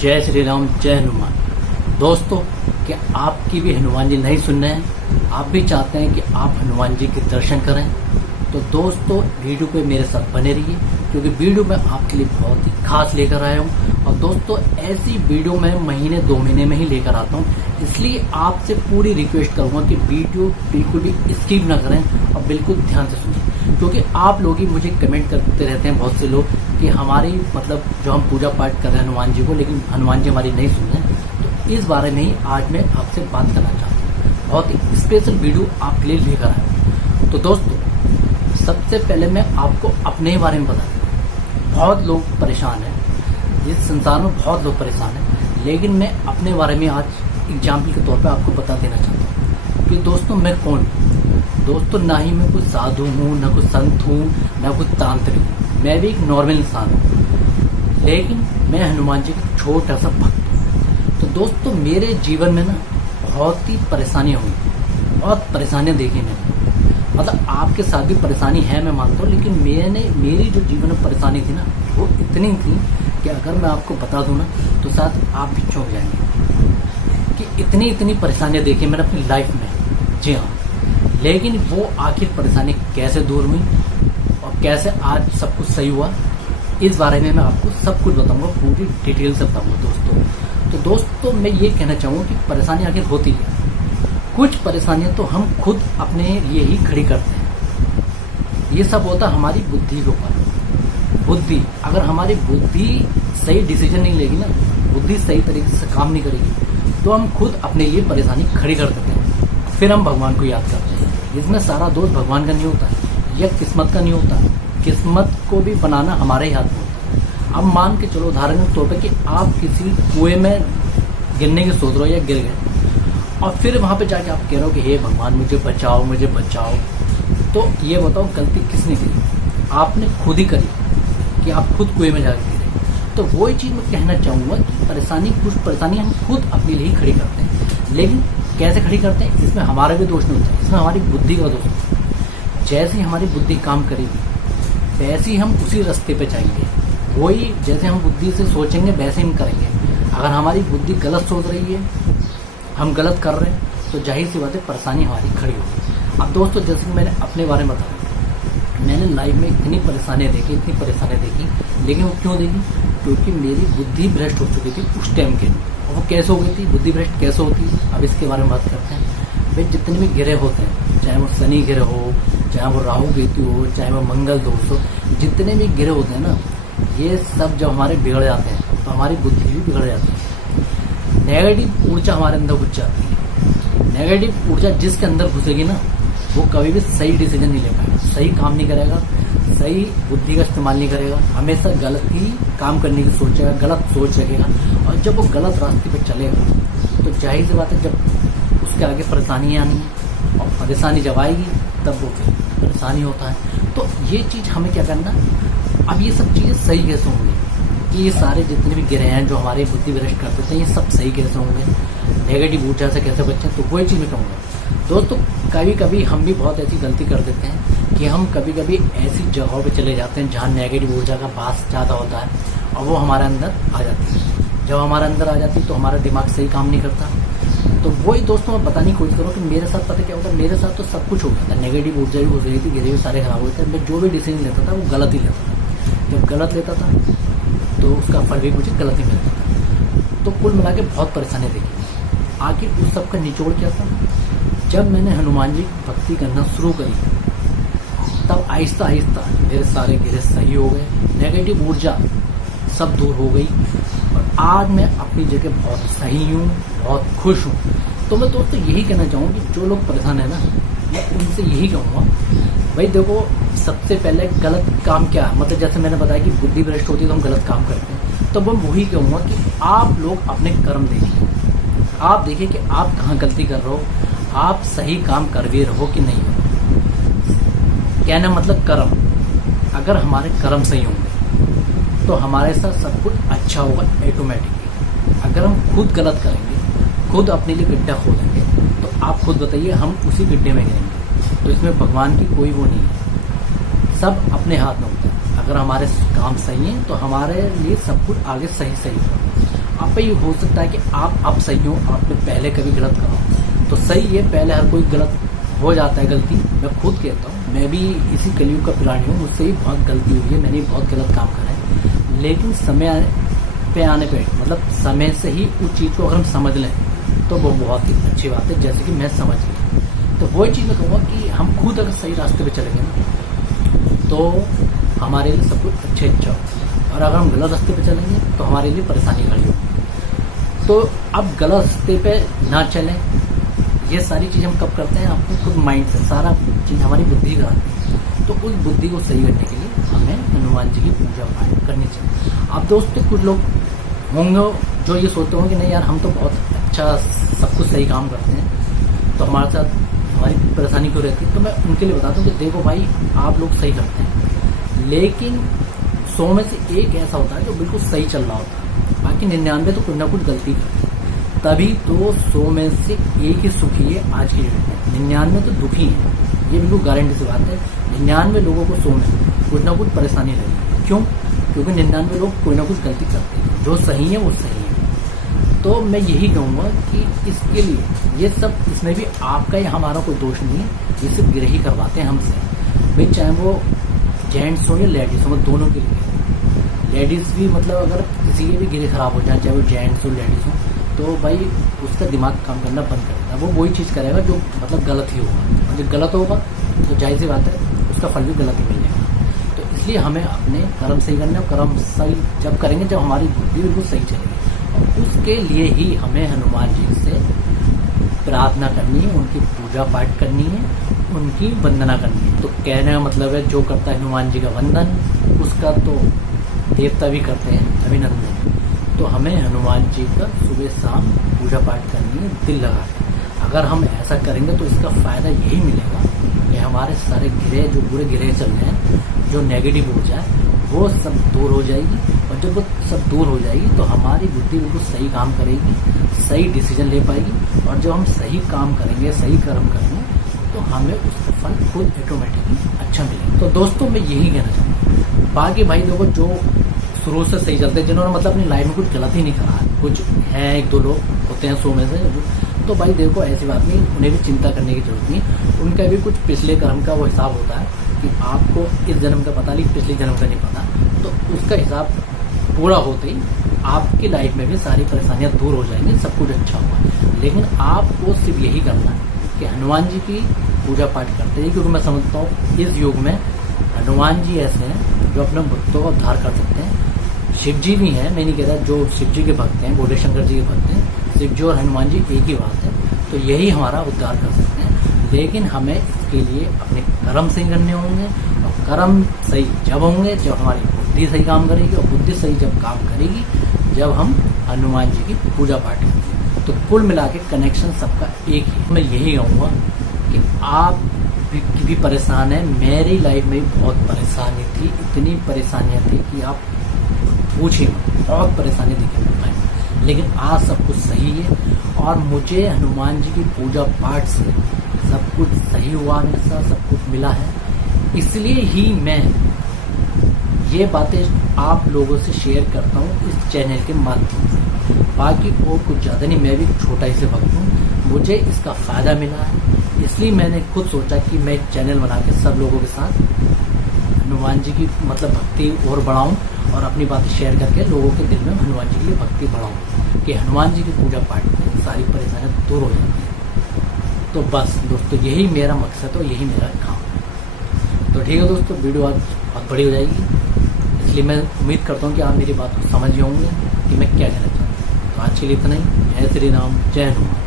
जय श्री राम, जय हनुमान। दोस्तों, क्या आपकी भी हनुमान जी नहीं सुन रहे हैं? आप भी चाहते हैं कि आप हनुमान जी के दर्शन करें? तो दोस्तों, वीडियो पे मेरे साथ बने रहिए, क्योंकि वीडियो मैं आपके लिए बहुत ही खास लेकर आया हूँ। और दोस्तों, ऐसी वीडियो मैं महीने 2 महीने में ही लेकर आता हूँ, इसलिए आपसे पूरी रिक्वेस्ट करूंगा कि वीडियो बिल्कुल भी स्किप ना करें और बिल्कुल ध्यान से सुनिए, क्योंकि आप लोग ही मुझे कमेंट करते रहते हैं बहुत से लोग कि हमारी जो हम पूजा पाठ कर रहे हैं हनुमान जी को, लेकिन हनुमान जी हमारी नहीं सुन रहे। तो इस बारे में ही आज मैं आपसे बात करना चाहता हूँ। बहुत ही स्पेशल वीडियो आपके लिए लेकर आया हूँ। तो दोस्तों, सबसे पहले मैं आपको अपने बारे में बता दूं। बहुत लोग परेशान हैं, इस संसार में बहुत लोग परेशान हैं, लेकिन मैं अपने बारे में आज एग्जाम्पल के तौर पे आपको बता देना चाहता हूँ कि दोस्तों, मैं कौन हूँ। दोस्तों, ना ही मैं कुछ साधु हूँ, ना कुछ संत हूँ, ना कुछ तांत्रिक हूँ। मैं भी एक नॉर्मल इंसान हूँ, लेकिन मैं हनुमान जी का छोटा सा भक्त हूँ। तो दोस्तों, मेरे जीवन में ना बहुत ही परेशानियां हुई, बहुत परेशानियां देखी मैंने। मतलब आपके साथ भी परेशानी है, मैं मानता हूँ, लेकिन मेरी जो जीवन में परेशानी थी ना, वो इतनी थी कि अगर मैं आपको बता दूं ना तो शायद आप भी चौंक जाएंगे कि इतनी परेशानियां देखी मैंने अपनी लाइफ में। जी हाँ, लेकिन वो आखिर परेशानी कैसे दूर हुई और कैसे आज सब कुछ सही हुआ, इस बारे में मैं आपको सब कुछ बताऊंगा, पूरी डिटेल से बताऊंगा दोस्तों। तो दोस्तों, मैं ये कहना चाहूँगा कि परेशानी आखिर होती है। कुछ परेशानियां तो हम खुद अपने लिए ही खड़ी करते हैं। ये सब होता हमारी बुद्धि के ऊपर। बुद्धि, अगर हमारी बुद्धि सही डिसीजन नहीं लेगी ना, बुद्धि सही तरीके से काम नहीं करेगी, तो हम खुद अपने लिए परेशानी खड़ी कर देते हैं। फिर हम भगवान को याद करते हैं। इसमें सारा दोष भगवान का नहीं होता है, यह किस्मत का नहीं होता। किस्मत को भी बनाना हमारे ही हाथ में होता है। अब मान के चलो, उदाहरण के तौर पर कि आप किसी कुएं में गिरने की सोच रहे हो या गिर गए, और फिर वहां पे जाके आप कह रहे हो कि हे भगवान, मुझे बचाओ, मुझे बचाओ। तो ये बताओ, गलती किसने की? आपने खुद ही करी कि आप खुद कुएं में जाके गिरे। तो वही चीज मैं कहना चाहूंगा कि कुछ परेशानी हम खुद अपने लिए ही खड़ी करते हैं। लेकिन कैसे खड़ी करते हैं, इसमें हमारा भी दोष नहीं होता, इसमें हमारी बुद्धि का दोष होता है। जैसे ही हमारी बुद्धि काम करेगी, वैसे ही हम उसी रास्ते पे जाएंगे। वही जैसे हम बुद्धि से सोचेंगे, वैसे ही हम करेंगे। अगर हमारी बुद्धि गलत सोच रही है, हम गलत कर रहे हैं, तो जाहिर सी बात है परेशानी हमारी खड़ी होगी। अब दोस्तों, जैसे कि मैंने अपने बारे में बताया, मैंने लाइफ में इतनी परेशानियां देखी, लेकिन वो क्यों देखी? क्योंकि मेरी बुद्धि भ्रष्ट हो चुकी थी उस टाइम के। और वो कैसे हो गई थी, बुद्धि भ्रष्ट कैसे होती है, अब इसके बारे में बात करते हैं। भाई, जितने भी ग्रह होते हैं, चाहे वो शनि ग्रह हो, चाहे वो राहु केतु हो, चाहे वो मंगल दोष हो, जितने भी ग्रह होते हैं ना, ये सब जब हमारे बिगड़ जाते हैं तो हमारी बुद्धि भी बिगड़ जाती है। नेगेटिव ऊर्जा हमारे अंदर घुस जाती है। नेगेटिव ऊर्जा जिसके अंदर घुसेगी ना, वो कभी भी सही डिसीजन नहीं ले पाएगा, सही काम नहीं करेगा, सही बुद्धि का इस्तेमाल नहीं करेगा, हमेशा गलत ही काम करने की सोचेगा, गलत सोच रखेगा। और जब वो गलत रास्ते पे चलेगा, तो जाहिर सी बात है जब उसके आगे परेशानियां आनी है, और परेशानी जब आएगी तब वो परेशानी होता है। तो ये चीज हमें क्या करना, अब ये सब चीजें सही कैसे होंगी कि ये सारे जितने भी ग्रह हैं जो हमारे बुद्धि भ्रष्ट कर देते हैं, ये सब सही कैसे होंगे, नेगेटिव ऊर्जा से कैसे बचें। तो वही चीज़ मैं कहूँगा दोस्तों, कभी कभी हम भी बहुत ऐसी गलती कर देते हैं कि हम कभी कभी ऐसी जगहों पे चले जाते हैं जहाँ नेगेटिव ऊर्जा का बास ज़्यादा होता है, और वो हमारे अंदर आ जाती है। जब हमारे अंदर आ जाती है तो हमारा दिमाग सही काम नहीं करता। तो वही दोस्तों, मैं बताने की कोशिश करूँ कि मेरे साथ पता क्या होता है, मेरे साथ तो सब कुछ हो गया था। नेगेटिव ऊर्जा भी घुस रही थी, गिरे भी सारे खराब होते थे। मैं जो भी डिसीजन लेता था वो गलत ही लेता था। जब गलत लेता था तो उसका फल भी मुझे गलत ही मिलता था। तो कुल मिला के बहुत परेशानी देखी। आखिर उस सब का निचोड़ क्या था? जब मैंने हनुमान जी की भक्ति करना शुरू करी, तब आहिस्ता आहिस्ता मेरे सारे गिरे सही हो गए, नेगेटिव ऊर्जा सब दूर हो गई, और आज मैं अपनी जगह बहुत सही हूँ, बहुत खुश हूँ। तो मैं दोस्तों यही कहना चाहूँगा कि जो लोग परेशान है ना, मैं उनसे यही कहूँगा, भाई देखो, सबसे पहले गलत काम क्या, मतलब जैसे मैंने बताया कि बुद्धि भ्रष्ट होती है तो हम गलत काम करते हैं। तो मैं वही कहूँगा कि आप लोग अपने कर्म देखिए, आप देखिए कि आप कहाँ गलती कर रहे हो, आप सही काम कर भी रहो कि नहीं हो। कहना मतलब कर्म, अगर हमारे कर्म सही होंगे तो हमारे साथ सब कुछ अच्छा होगा ऑटोमेटिकली। अगर हम खुद गलत करेंगे, खुद अपने लिए गड्ढा खोलेंगे, तो आप खुद बताइए हम उसी गड्ढे में गिरेंगे। तो इसमें भगवान की कोई वो नहीं है, सब अपने हाथ में होता है। अगर हमारे काम सही हैं तो हमारे लिए सब कुछ आगे सही होगा। आप पे ये हो सकता है कि आप अब सही हो, आपने पहले कभी गलत करा तो सही है, पहले हर कोई गलत हो जाता है गलती। मैं खुद कहता हूँ, मैं भी इसी कलयुग का प्राणी हूँ, मुझसे भी बहुत गलती हुई है, मैंने भी बहुत गलत काम करा है। लेकिन समय पे आने पे मतलब समय से ही उस चीज़ को अगर हम समझ लें तो वो बहुत ही अच्छी बात है, जैसे कि मैं समझ गया। तो वही चीज़ मैं कहूँगा कि हम खुद अगर सही रास्ते पे चलेंगे ना तो हमारे लिए सब कुछ अच्छा हो, और अगर हम गलत रास्ते पे चलेंगे तो हमारे लिए परेशानी खड़ी होगी। तो अब गलत रास्ते पे ना चलें, ये सारी चीज़ हम कब करते हैं, आपको खुद माइंड से सारा चीज़ हमारी बुद्धि कराती है। तो उस बुद्धि को सही करने के लिए हमें हनुमान जी की पूजा पाठ करनी चाहिए। अब दोस्तों कुछ लोग होंगे जो ये सोचते होंगे कि नहीं यार हम तो बहुत अच्छा सब कुछ सही काम करते हैं, तो हमारे साथ हमारी परेशानी क्यों रहती है। तो मैं उनके लिए बताता हूँ कि देखो भाई, आप लोग सही करते हैं, लेकिन 100 में से एक ऐसा होता है जो बिल्कुल सही चल रहा होता है, बाकी 99 तो कुछ ना कुछ गलती करते हैं। तभी तो 100 में से एक ही सुखी है आज की डेट में, 99 तो दुखी है। ये बिल्कुल गारंटी से बात है। 99 लोगों को 100 में कुछ ना कुछ परेशानी रहेगी। क्यों? क्योंकि 99 लोग कोई ना कुछ गलती करते हैं, जो सही है वो सही है। तो मैं यही कहूँगा कि इसके लिए ये सब, इसमें भी आपका या हमारा कोई दोष नहीं है, ये सिर्फ गिरह ही करवाते हैं हमसे भाई, चाहे वो जेंट्स हो या लेडीज हो, दोनों के लिए। लेडीज भी मतलब अगर किसी के भी गिरह खराब हो जाए, चाहे वो जेंट्स हो लेडीज हो, तो भाई उसका दिमाग काम करना बंद करेगा, वो वही चीज़ करेगा जो मतलब गलत ही होगा, और जब गलत होगा तो जाहिर सी बात है उसका फल भी गलत ही मिलेगा। तो इसलिए हमें अपने कर्म सही करने, और कर्म सही जब करेंगे जब हमारी बुद्धि बिल्कुल सही चलेगी, और उसके लिए ही हमें हनुमान जी से प्रार्थना करनी है, उनकी पूजा पाठ करनी है, उनकी वंदना करनी है। तो कहने का मतलब है जो करता है हनुमान जी का वंदन, उसका तो देवता भी करते हैं अभिनंदन। तो हमें हनुमान जी का सुबह शाम पूजा पाठ करनी है दिल लगा के। अगर हम ऐसा करेंगे तो इसका फ़ायदा यही मिलेगा कि हमारे सारे गिरह, जो बुरे गिरह चल रहे हैं, जो नेगेटिव ऊर्जा है, वो सब दूर हो जाएगी। और जब वो सब दूर हो जाएगी तो हमारी बुद्धि बिल्कुल सही काम करेगी, सही डिसीजन ले पाएगी, और जब हम सही काम करेंगे, सही कर्म करेंगे, तो हमें उसका फल खुद ऑटोमेटिकली अच्छा मिलेगा। तो दोस्तों मैं यही कहना चाहता हूँ। बाकी भाई देखो, जो शुरू से सही चलते हैं, जिन्होंने मतलब अपनी लाइफ में कुछ गलत ही नहीं करा, कुछ हैं 1-2 लोग होते हैं 100 में से, तो भाई देखो ऐसी बात नहीं, उन्हें भी चिंता करने की जरूरत नहीं। उनका भी कुछ पिछले कर्म का वो हिसाब होता है कि आपको इस जन्म का पता नहीं, पिछले जन्म का नहीं पता, तो उसका हिसाब पूरा होते ही आपकी लाइफ में भी सारी परेशानियां दूर हो जाएंगी, सब कुछ अच्छा होगा। लेकिन आपको सिर्फ यही करना है कि हनुमान जी की पूजा पाठ करते हैं, क्योंकि मैं समझता हूँ इस युग में हनुमान जी ऐसे हैं जो अपने भक्तों का उद्धार कर सकते हैं। शिव जी भी हैं, मैं नहीं कहता, जो शिव जी के भक्त हैं, भोले शंकर जी के भक्त हैं, शिव जी और हनुमान जी एक ही बात है। तो यही हमारा उद्धार कर सकते हैं, लेकिन हमें इसके लिए अपने कर्म सही करने होंगे, और कर्म सही जब होंगे जब हमारी बुद्धि सही काम करेगी, और बुद्धि सही जब काम करेगी जब हम हनुमान जी की पूजा पाठ करेंगे। तो कुल मिला के कनेक्शन सबका एक ही। मैं यही कहूँगा कि आप भी परेशान है, मेरी लाइफ में बहुत परेशानी थी, इतनी परेशानियाँ थी कि आप पूछिए मत, बहुत परेशानी थी भाई, लेकिन आज सब कुछ सही है। और मुझे हनुमान जी की पूजा पाठ से सब कुछ सही हुआ, हमेशा सब कुछ मिला है। इसलिए ही मैं ये बातें आप लोगों से शेयर करता हूँ इस चैनल के माध्यम से। बाकी वो कुछ ज़्यादा नहीं, मैं भी छोटा ही से भक्त हूँ, मुझे इसका फ़ायदा मिला है, इसलिए मैंने खुद सोचा कि मैं एक चैनल बना के सब लोगों के साथ हनुमान जी की मतलब भक्ति और बढ़ाऊँ, और अपनी बातें शेयर करके लोगों के दिल में हनुमान जी की भक्ति बढ़ाऊँ, कि हनुमान जी की पूजा पाठ में सारी परेशानियाँ दूर हो जाती हैं। तो बस दोस्तों यही मेरा मकसद है, यही मेरा काम है। तो ठीक है दोस्तों, वीडियो आज बहुत बड़ी हो जाएगी, इसलिए मैं उम्मीद करता हूँ कि आप मेरी बात को समझ होंगे कि मैं क्या कहना चाहता हूँ। तो आज के लिए इतना ही। जय श्री राम, जय हनुमान।